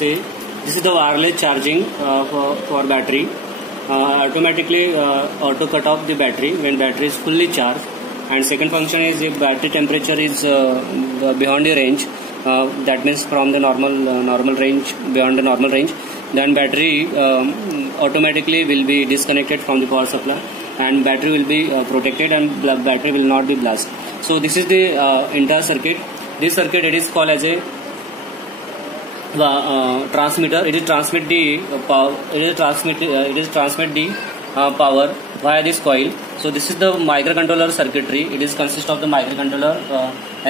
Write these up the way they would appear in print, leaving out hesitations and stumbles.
say this is the wireless charging for battery. Automatically auto cut off the battery when battery is fully charged. And second function is if battery temperature is beyond the range, that means from the normal range, beyond the normal range, then battery automatically will be disconnected from the power supply, and battery will be protected, and battery will not be blasted. So this is the entire circuit. This circuit, it is called as a transmitter. It is transmit the power. It is transmit the power via this coil. So this is the microcontroller circuitry. It is consist of the microcontroller,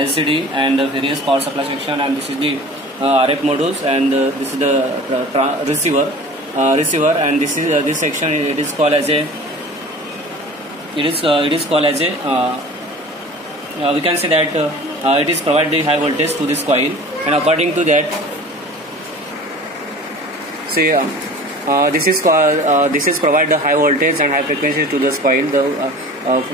LCD, and various power supply section, and this is the RF modules, and this is the receiver, and this is this section. It is called as a we can say that it is provide the high voltage to this coil, and according to that, see this is provide the high voltage and high frequency to this coil. The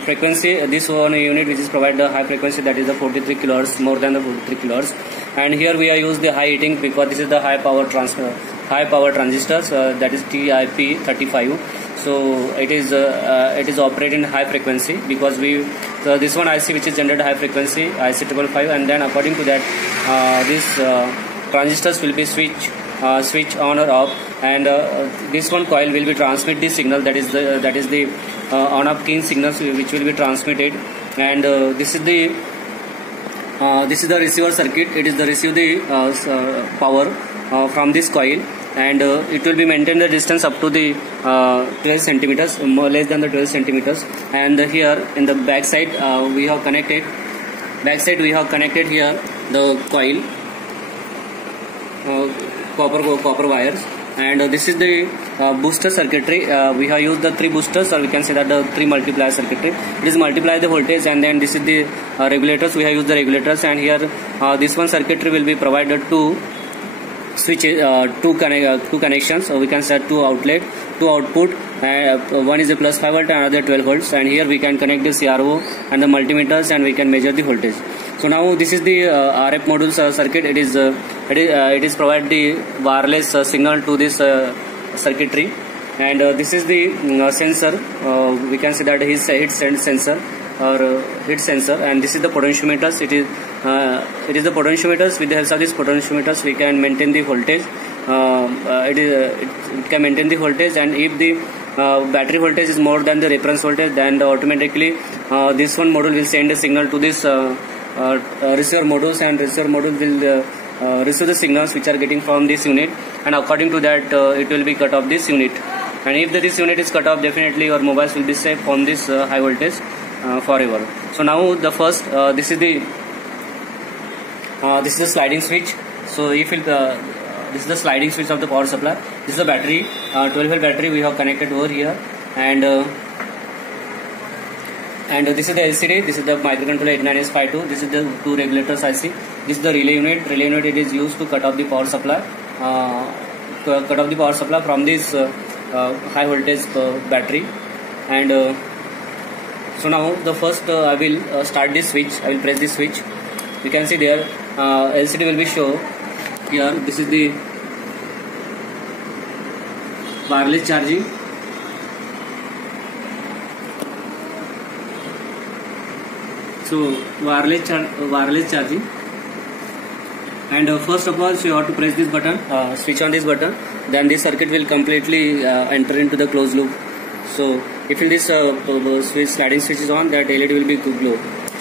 frequency, this one unit which is provide the high frequency, that is the 43 kilohertz, more than the 43 kilohertz. And here we are use the high heating because this is the high power transistors, that is TIP35. So it is operating high frequency because this one IC which is generated high frequency IC555, and then according to that this transistors will be switch on or off, and this one coil will be transmit the signal, that is the on off key signals which will be transmitted, and this is the receiver circuit. It is the receive the power from this coil, and it will be maintain the distance up to the 12 centimeters, more less than the 12 centimeters. And here in the back side we have connected here the coil, copper wires, and this is the booster circuitry. We have used the 3 boosters, or we can say that the 3 multiplier circuitry. It is multiply the voltage, and then this is the regulators. We have used the regulators, and here this one circuitry will be provided 2 switches, 2 connections. So we can set 2 outlet, 2 output. One is a plus 5 volt and another 12 volts. And here we can connect the CRO and the multimeters, and we can measure the voltage. So now this is the RF modules circuit. It is provide the wireless signal to this circuitry, and this is the sensor. We can say that is heat sensor or heat sensor, and this is the potentiometers. It is the potentiometers. With the help of these potentiometers, we can maintain the voltage. It can maintain the voltage, and if the battery voltage is more than the reference voltage, then automatically this one module will send a signal to this receiver modules, and receiver module will receive the signals which are getting from this unit, and according to that it will be cut off this unit. And if this unit is cut off, definitely your mobiles will be safe from this high voltage forever. So now the first this is the sliding switch. So if this is the sliding switch of the power supply. This is the battery, 12 volt battery we have connected over here, and this is the LCD. This is the microcontroller 89S52. This is the 2 regulators IC. This is the relay unit. Relay unit, it is used to cut off the power supply. From this high voltage battery. And so now the first I will start this switch. I will press this switch. You can see there LCD will be show here. This is the wireless charging. So wireless charging, and first of all, so you have to press this button, switch on this button, then this circuit will completely enter into the closed loop. So if this sliding switch is on, that LED will be glow.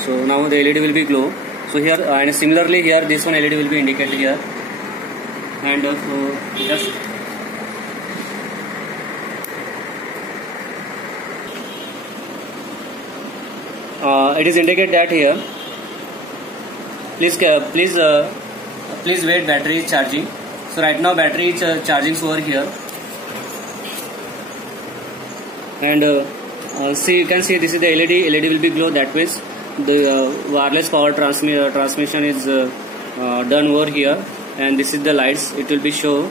So now the LED will be glow. So here, and similarly here, this one LED will be indicated here, and just it is indicated that here. Please wait. Battery is charging. So right now battery is charging over here, and see, you can see this is the LED. LED will be glow. That means the wireless power transmission is done over here, and this is the lights. It will be show.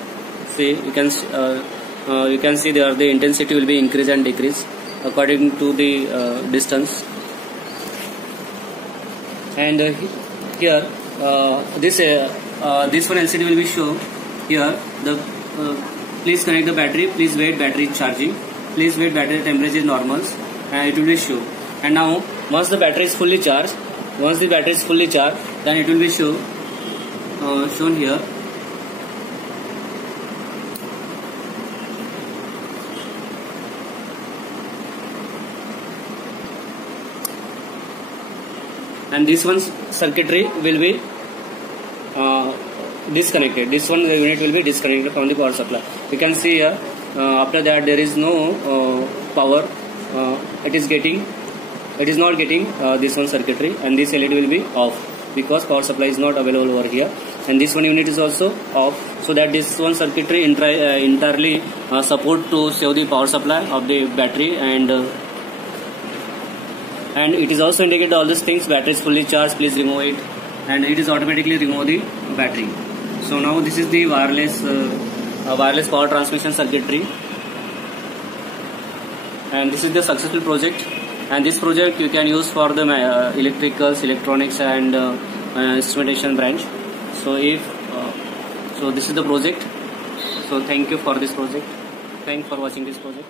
See, you can see there the intensity will be increase and decrease according to the distance. And here this one LCD will be show here the please connect the battery, please wait, battery is charging, please wait, battery temperature is normal, and it will be show. And now once the battery is fully charged, then it will be shown here. And this one circuitry will be disconnected. This one the unit will be disconnected from the power supply. You can see here after that there is no power. It is not getting this one circuitry, and this LED will be off because power supply is not available over here. And this one unit is also off, so that this one circuitry entirely support to save the power supply of the battery, and it is also indicate all these things. Battery is fully charged, please remove it, and it is automatically remove the battery. So now this is the wireless power transmission circuitry, and this is the successful project. And this project you can use for the electricals, electronics, and instrumentation branch. So so this is the project. So thank you for this project. Thanks for watching this project.